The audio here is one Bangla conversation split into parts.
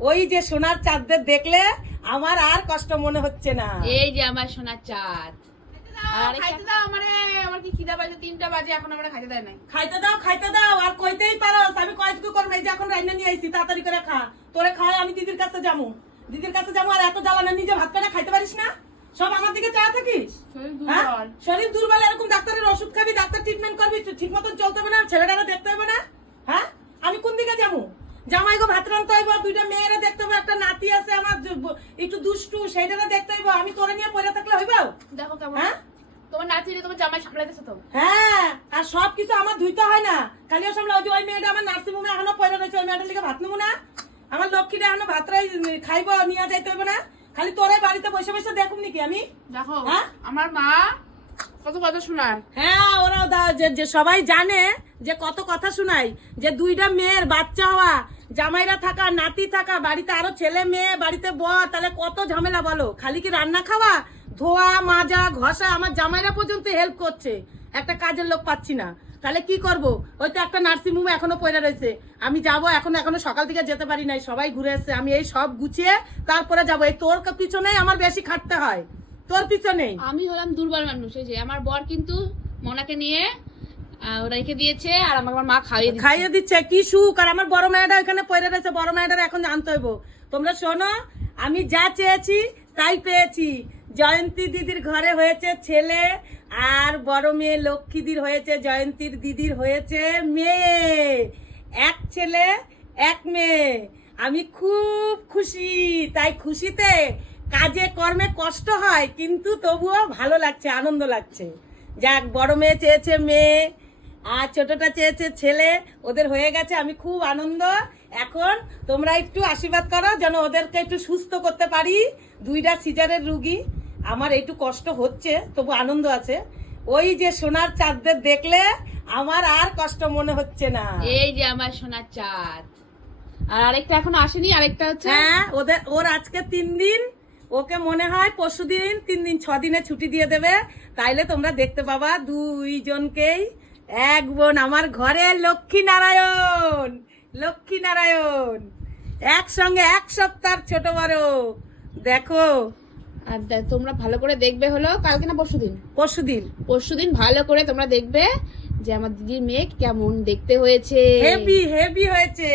ওই যে সোনার চাঁদদের দেখলে আমার আর কষ্ট মনে হচ্ছে না। এই যে আমার সোনার চাঁদ। খাইতে দাও আমারে আমার কি খিদা বাজে তিনটা বাজে এখন আমরা খাইতে দেয় নাই। খাইতে দাও খাইতে দাও আর কইতেই পারো আমি কয়েকটু করব এই যে এখন রান্না নিয়ে আইছি তাড়াতাড়ি করে খা। তোরে খায় আমি দিদির কাছে যাব। দিদির কাছে যাব আর এত জ্বালানা নিজে ভাত পেটা খাইতে পারিস না? সব আমার দিকে চা থাকিস? শরীর হ্যাঁ? শরীর দুর্বল এরকম ডাক্তারের ওষুধ খাবি ডাক্তার ট্রিটমেন্ট করবি ঠিক মতন চলতে হবে না ছেলেটারা দেখতে হবে না হ্যাঁ আমি কোন দিকে যাব জামাই গো ভাত রান্নতে হইব দুইটা মেয়েরা দেখতে হবে একটা নাতি আছে আমার যে- একটু দুষ্টু সেইটারা দেখতে হইব। আমি তোরে নিয়ে পড়ে থাকলে হইব? দেখো কেমন। হ্যাঁ? তোমার নাতি তোমার জামাই সামলাইতেছে তো। হ্যাঁ আর সব কিছু আমার ধুইতে হয় না। খালি ওই যে ওই মেয়েটা আমার নার্সিং হোমে এখনও পয়লা রয়েছে ওই মেয়েটার লিগে ভাত নেব না। আমার লক্ষ্মীটা এখনও ভাতটাই খাইব নিয়ে যাইতে হইব না। খালি তোরে বাড়িতে বসে বসে দেখুন নাকি আমি? দেখো হ্যাঁ? আমার মা কত কথা শোনার হ্যাঁ ওরাও দা- যে যে সবাই জানে যে কত কথা শুনাই যে দুইটা মেয়ের বাচ্চা হওয়া জামাইরা থাকা, নাতি থাকা, বাড়িতে আরও ছেলে মেয়ে, বাড়িতে বর, তাহলে কত ঝামেলা বলো? খালি কি রান্না খাওয়া? ধোয়া, মাজা, ঘষা, আমার জামাইরা পর্যন্ত হেল্প করছে। একটা কাজের লোক পাচ্ছি না। তাহলে কি করব? ওই তো একটা নার্সিং হোমে এখনও পড়ে রয়েছে। আমি যাব এখন, এখনও সকাল থেকে যেতে পারি নাই। সবাই ঘুরে এসছে। আমি এই সব গুছিয়ে তারপরে যাব। এই তোর পিছনেই আমার বেশি খাটতে হয়। তোর পিছনেই। আমি হলাম দুর্বল মানুষ। এই যে, আমার বর কিন্তু মনাকে নিয়ে দিয়েছে আর আমার মা খাইয়ে খাইয়ে দিচ্ছে। কি সুখ। আর আমার বড় পড়ে রয়েছে। বড় এখন জানতে হইব। তোমরা শোনো, আমি যা চেয়েছি তাই পেয়েছি। জয়ন্তী দিদির ঘরে হয়েছে ছেলে, আর বড় মেয়ে লক্ষ্মীদির হয়েছে, জয়ন্তীর দিদির হয়েছে মেয়ে। এক ছেলে, এক মেয়ে। আমি খুব খুশি। তাই খুশিতে কাজে, কর্মে কষ্ট হয়, কিন্তু তবুও ভালো লাগছে, আনন্দ লাগছে। যাক, বড় মেয়ে চেয়েছে মেয়ে। আর ছোটটা চেয়েছে ছেলে ওদের হয়ে গেছে আমি খুব আনন্দ। এখন তোমরা একটু আশীর্বাদ করো যেন ওদেরকে একটু সুস্থ করতে পারি। দুইটা সিজারের রুগী আমার একটু কষ্ট হচ্ছে তবু আনন্দ আছে। ওই যে সোনার চাঁদদের দেখলে আমার আর কষ্ট মনে হচ্ছে না। এই যে আমার সোনার চাঁদ। আর আরেকটা এখন আসেনি আরেকটা হচ্ছে? হ্যাঁ ওদের ওর আজকে তিন দিন। ওকে মনে হয় পরশু দিন তিন দিন ছ দিনে ছুটি দিয়ে দেবে। তাইলে তোমরা দেখতে পাবা দুইজনকেই। এক বোন আমার ঘরে লক্ষ্মী নারায়ণ লক্ষ্মী নারায়ণ একসঙ্গে এক সপ্তাহ ছোট বড়। দেখো। আর তোমরা ভালো করে দেখবে হলো কালকে না পরশুদিন পরশু দিন। পরশুদিন ভালো করে তোমরা দেখবে যে আমার দিদির মেয়ে কেমন দেখতে হয়েছে। হেভি হেভি হয়েছে।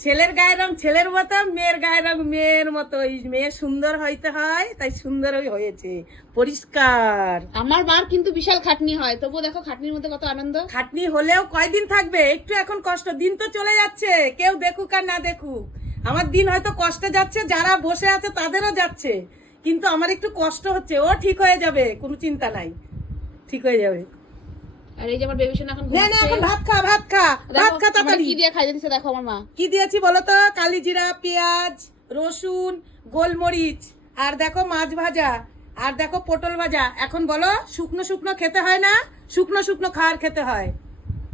ছেলের গায়ের রং ছেলের মতো মেয়ের গায়ের রং মেয়ের মতো। মেয়ে সুন্দর হইতে হয় তাই সুন্দরই হয়েছে। পরিষ্কার। আমার মার কিন্তু বিশাল খাটনি হয়। তবুও দেখো খাটনির মধ্যে কত আনন্দ। খাটনি হলেও কয়দিন থাকবে? একটু এখন কষ্ট। দিন তো চলে যাচ্ছে। কেউ দেখুক আর না দেখুক। আমার দিন হয়তো কষ্টে যাচ্ছে যারা বসে আছে তাদেরও যাচ্ছে। কিন্তু আমার একটু কষ্ট হচ্ছে। ও ঠিক হয়ে যাবে কোনো চিন্তা নাই। ঠিক হয়ে যাবে। আর এই যে আমার বেবি সোনা এখন না না এখন ভাত খা ভাত খা ভাত খা তাড়াতাড়ি। কি দিয়ে খাই দিচ্ছে দেখো আমার মা। কি দিয়েছি বলো তো? কালি জিরা পেঁয়াজ রসুন গোলমরিচ আর দেখো মাছ ভাজা আর দেখো পটল ভাজা। এখন বলো শুকনো শুকনো খেতে হয় না? শুকনো শুকনো খাওয়ার খেতে হয়।